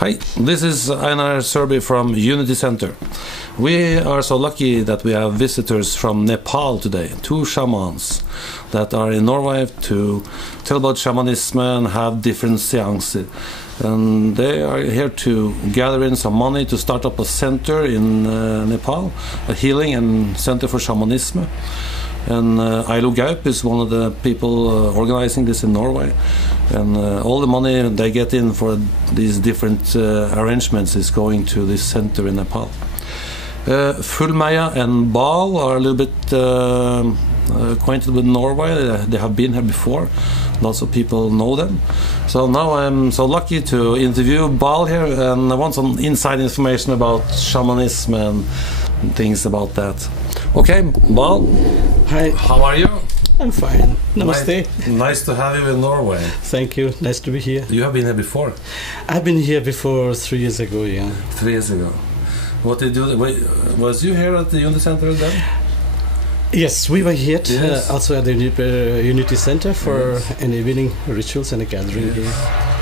Hi, this is Einar Serbi from Unity Center. We are so lucky that we have visitors from Nepal today, two shamans that are in Norway to tell about shamanism and have different seances. And they are here to gather in some money to start up a center in Nepal, a healing and center for shamanism. And Ailo Gaup is one of the people organizing this in Norway. And all the money they get in for these different arrangements is going to this center in Nepal. Fulmaya and Bal are a little bit acquainted with Norway. They have been here before. Lots of people know them. So now I'm so lucky to interview Bal here, and I want some inside information about shamanism and things about that. Okay, Bal. Hi. How are you? I'm fine. Namaste. Nice to have you in Norway. Thank you. Nice to be here. You have been here before? I've been here before 3 years ago, yeah. 3 years ago. What did you do? Wait, was you here at the Unity Center then? Yes, we were here Yes. also at the Unity Center for Yes. an evening rituals and a gathering Yes. here.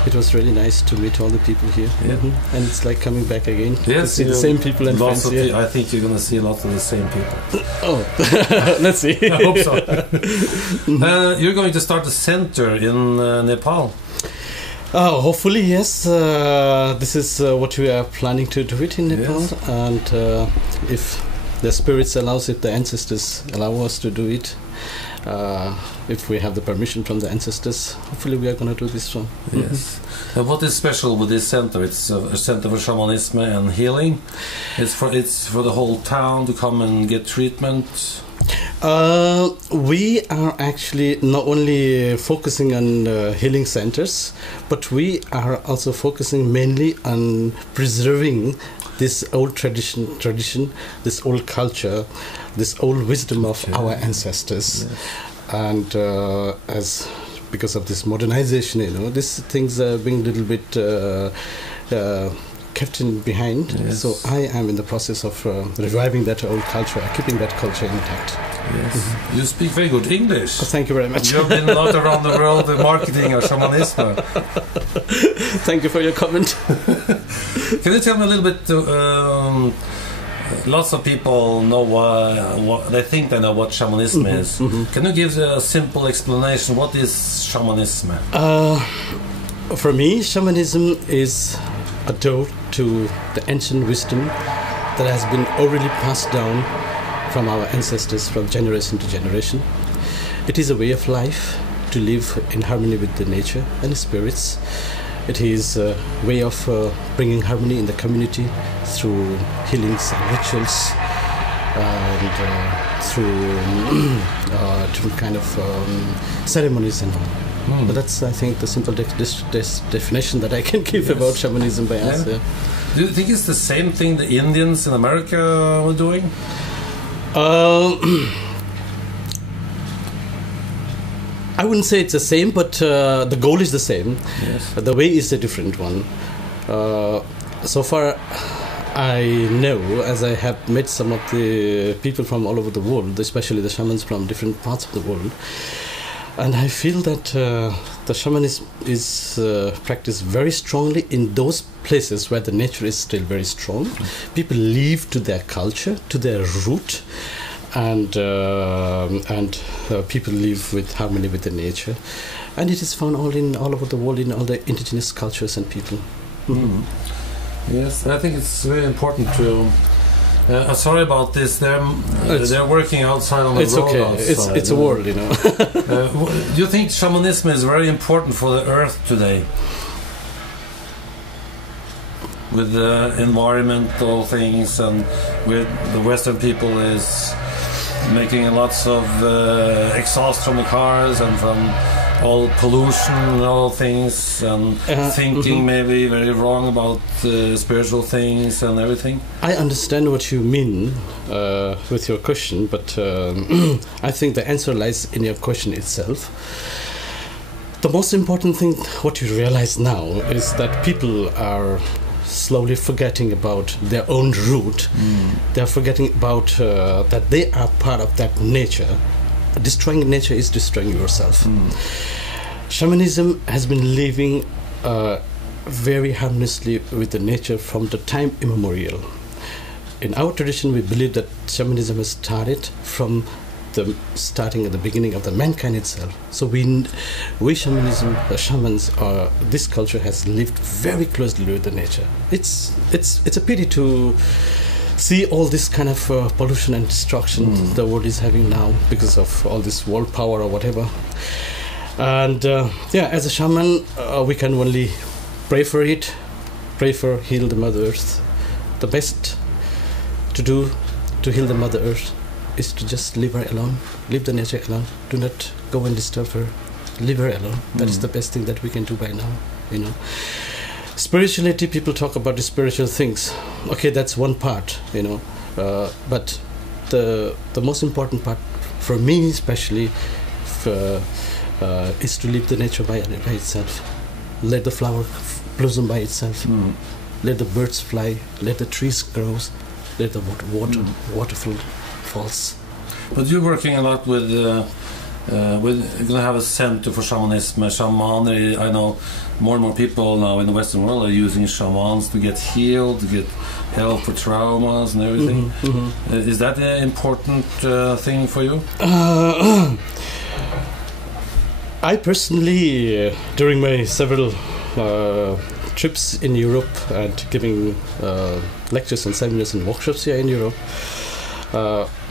It was really nice to meet all the people here. Yeah. And it's like coming back again to Yes, see the same people and friends here. I think you're going to see lots of the same people. Oh, let's see. I hope so. You're going to start a center in Nepal. Oh, hopefully, yes. This is what we are planning to do it in Nepal. Yes. And if the spirits allows it, the ancestors allow us to do it. If we have the permission from the ancestors, hopefully we are going to do this one. Yes. What is special with this center? It's a center for shamanism and healing. It's for the whole town to come and get treatment. We are actually not only focusing on healing centers, but we are also focusing mainly on preserving this old tradition, this old culture, this old wisdom of our ancestors. Yes. And because of this modernization, these things are being a little bit kept in behind. Yes. So I am in the process of reviving that old culture, keeping that culture intact. Yes. You speak very good English. Oh, thank you very much. You've been a lot around the world marketing shamanism. Thank you for your comment. Can you tell me a little bit? Lots of people know what they think they know what shamanism is. Can you give a simple explanation? What is shamanism? For me, shamanism is a door to the ancient wisdom that has been orally passed down from our ancestors from generation to generation. It is a way of life to live in harmony with the nature and the spirits. It is a way of bringing harmony in the community through healings and rituals and through different kind of ceremonies and all. But that's, I think, the simple definition that I can give about shamanism by us. Yeah. Do you think it's the same thing the Indians in America were doing? I wouldn't say it's the same, but the goal is the same. Yes. The way is a different one. So far, I know, as I have met some of the people from all over the world, especially the shamans from different parts of the world, and I feel that the shamanism is practiced very strongly in those places where the nature is still very strong. People live to their culture, to their root, and people live with harmony with the nature, and it is found all over the world in all the indigenous cultures and people. Yes, I think it's very important to. Sorry about this. They're working outside on the it's road. okay. Outside. It's a world, Do you think shamanism is very important for the earth today? With the environmental things and with the Western people is making lots of exhaust from the cars and from all pollution and all things and thinking maybe very wrong about spiritual things and everything. I understand what you mean with your question, but I think the answer lies in your question itself. The most important thing, what you realize now, is that people are slowly forgetting about their own root. They are forgetting about that they are part of that nature. Destroying nature is destroying yourself. Shamanism has been living very harmoniously with the nature from the time immemorial. In our tradition, we believe that shamanism has started from the starting at the beginning of the mankind itself. So we shamanism, shamans, this culture has lived very closely with the nature. It's a pity to see all this kind of pollution and destruction the world is having now because of all this world power or whatever. And as a shaman, we can only pray for it, pray for heal the Mother Earth. The best to do to heal the Mother Earth is to just leave her alone, leave the nature alone. Do not go and disturb her. Leave her alone. That is the best thing that we can do by now. Spirituality, people talk about the spiritual things. Okay, that's one part, but the most important part for me especially is to leave the nature by itself. Let the flower blossom by itself. Let the birds fly. Let the trees grow. Let the waterfall falls. But you're working a lot with you're gonna have a center for shamanism, shaman. I know more and more people now in the Western world are using shamans to get healed, to get help for traumas and everything. Is that an important thing for you? I personally, during my several trips in Europe and giving lectures and seminars and workshops here in Europe,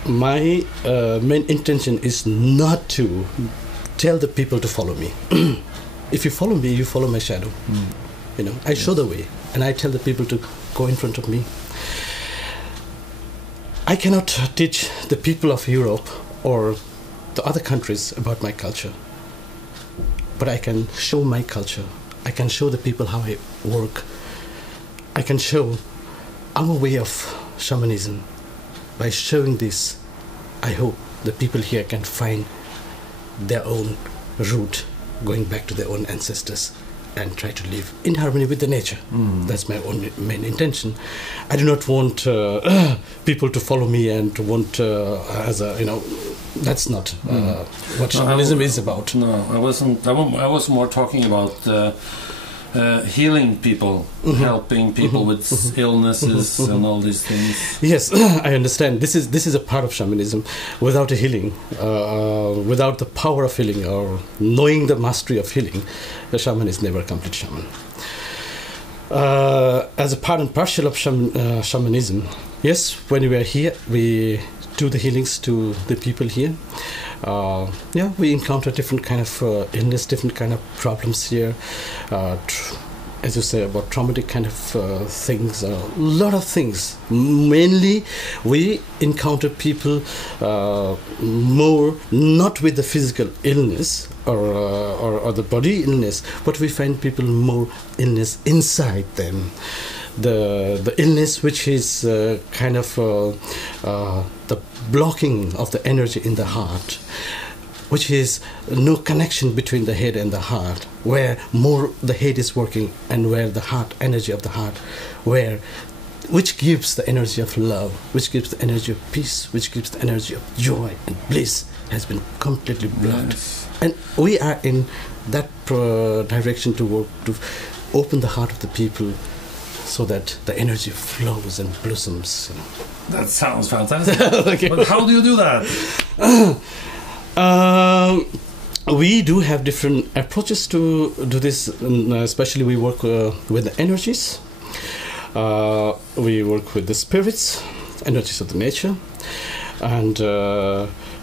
my main intention is not to tell the people to follow me. If you follow me, you follow my shadow. I show the way, and I tell the people to go in front of me. I cannot teach the people of Europe or the other countries about my culture, but I can show my culture. I can show the people how I work. I can show our way of shamanism. By showing this, I hope the people here can find their own root, going back to their own ancestors, and try to live in harmony with the nature. That's my own main intention. I do not want people to follow me and to want that's not what shamanism is about. No, I wasn't. I was more talking about healing people, helping people with illnesses and all these things. Yes, I understand. This is a part of shamanism. Without a healing, without the power of healing or knowing the mastery of healing, the shaman is never a complete shaman. As a part and parcel of shamanism, yes, when we are here, we do the healings to the people here. We encounter different kind of illness, different kind of problems here. As you say, about traumatic kind of things, a lot of things. Mainly, we encounter people more not with the physical illness or the body illness, but we find people more illness inside them. The illness which is kind of the blocking of the energy in the heart, which is no connection between the head and the heart, where more the head is working and where the heart, energy of the heart, which gives the energy of love, which gives the energy of peace, which gives the energy of joy and bliss, has been completely blocked. Yes. And we are in that direction to work, to open the heart of the people, so that the energy flows and blossoms. That sounds fantastic. Okay. But how do you do that? We do have different approaches to do this. Especially, we work with the energies. We work with the spirits, energies of the nature, and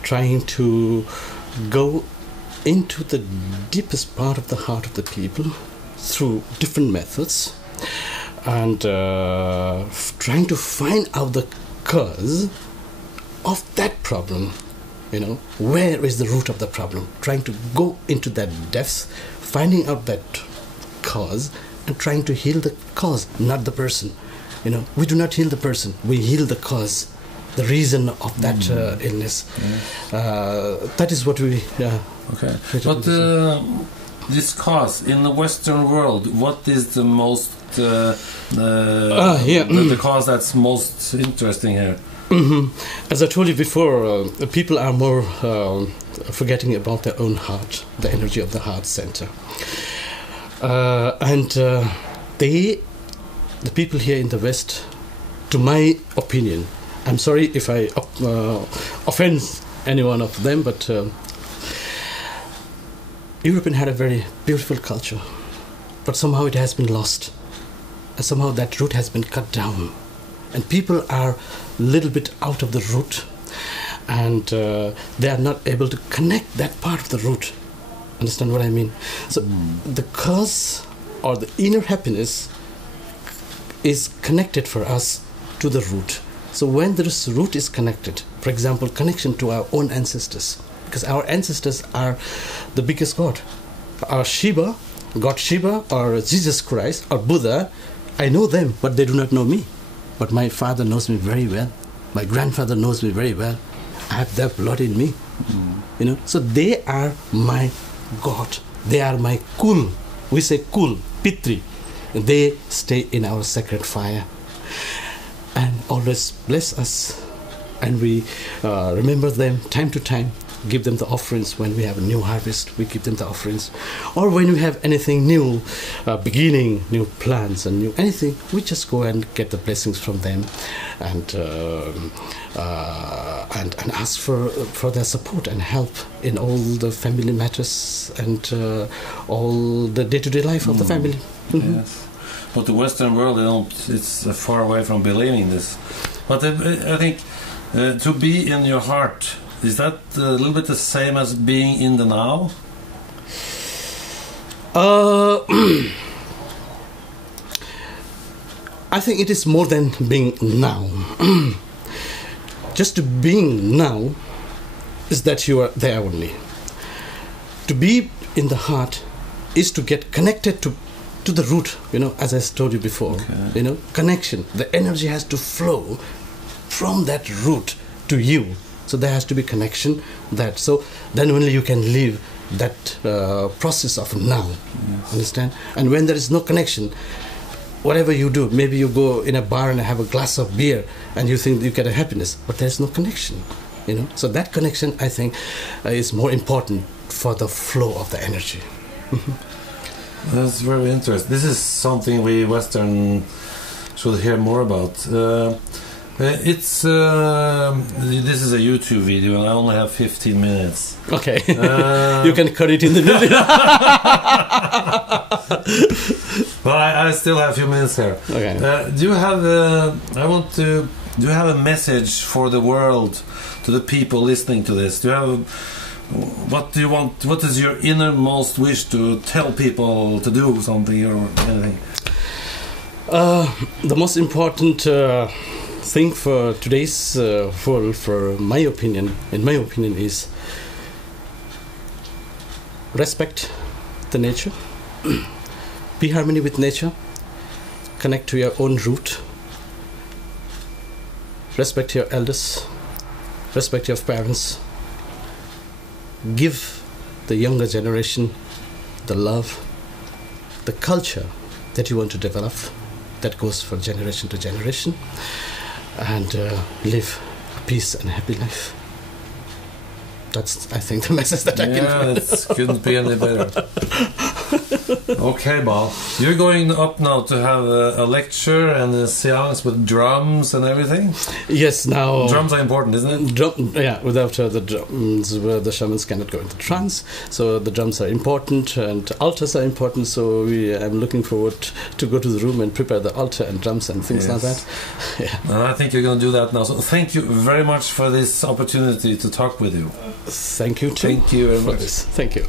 trying to go into the deepest part of the heart of the people through different methods. And trying to find out the cause of that problem, where is the root of the problem, trying to go into that depth, finding out that cause, and trying to heal the cause, not the person. We do not heal the person, we heal the cause, the reason of that illness. That is what we... Okay, but this cause in the Western world, what is the most the cause that's most interesting here? As I told you before, people are more forgetting about their own heart, the energy of the heart center, and the people here in the West, to my opinion, I'm sorry if I offend any one of them, but European had a very beautiful culture, but somehow it has been lost, and somehow that root has been cut down, and people are a little bit out of the root, and they are not able to connect that part of the root. Understand what I mean? So the cause or the inner happiness is connected for us to the root. So when this root is connected, for example, connection to our own ancestors, because our ancestors are the biggest God. Our Shiva, God Shiva, or Jesus Christ, or Buddha, I know them, but they do not know me. But my father knows me very well. My grandfather knows me very well. I have their blood in me. You know, so they are my God. They are my kul. We say kul, pitri. They stay in our sacred fire and always bless us. And we remember them time to time, give them the offerings. When we have a new harvest, we give them the offerings. Or when we have anything new, beginning, new plans and new anything, we just go and get the blessings from them and ask for their support and help in all the family matters and all the day-to-day life of the family. Yes. But the Western world, it's far away from believing this. But I think to be in your heart, is that a little bit the same as being in the now? I think it is more than being now. Just to being now is that you are there only. To be in the heart is to get connected to the root, you know, as I told you before. You know, connection. The energy has to flow from that root to you. So there has to be connection. So then only you can live that process of now. Yes. Understand? And when there is no connection, whatever you do, maybe you go in a bar and have a glass of beer and you think you get a happiness, but there's no connection. You know, so that connection, I think, is more important for the flow of the energy. That's very interesting. This is something we Western should hear more about. This is a YouTube video, and I only have 15 minutes. Okay, you can cut it in the middle. Well, I still have a few minutes here. Okay. Do you have? Do you have a message for the world, to the people listening to this? Do you have? What do you want? What is your innermost wish to tell people to do something or anything? The most important thing for today's world, in my opinion, is respect the nature, be harmony with nature, connect to your own root, respect your elders, respect your parents. Give the younger generation the love, the culture that you want to develop, that goes from generation to generation, and live a peace and happy life. That's, I think, the message that I can. Yeah, it couldn't be any better. Okay, Bal, you're going up now to have a lecture and a seance with drums and everything? Yes, now... Drums are important, isn't it? Yeah, without the drums, the shamans cannot go into trance. So the drums are important and altars are important. So I'm looking forward to go to the room and prepare the altar and drums and things like that. Yeah. And I think you're going to do that now. So thank you very much for this opportunity to talk with you. Thank you too. Thank you very much. Thank you.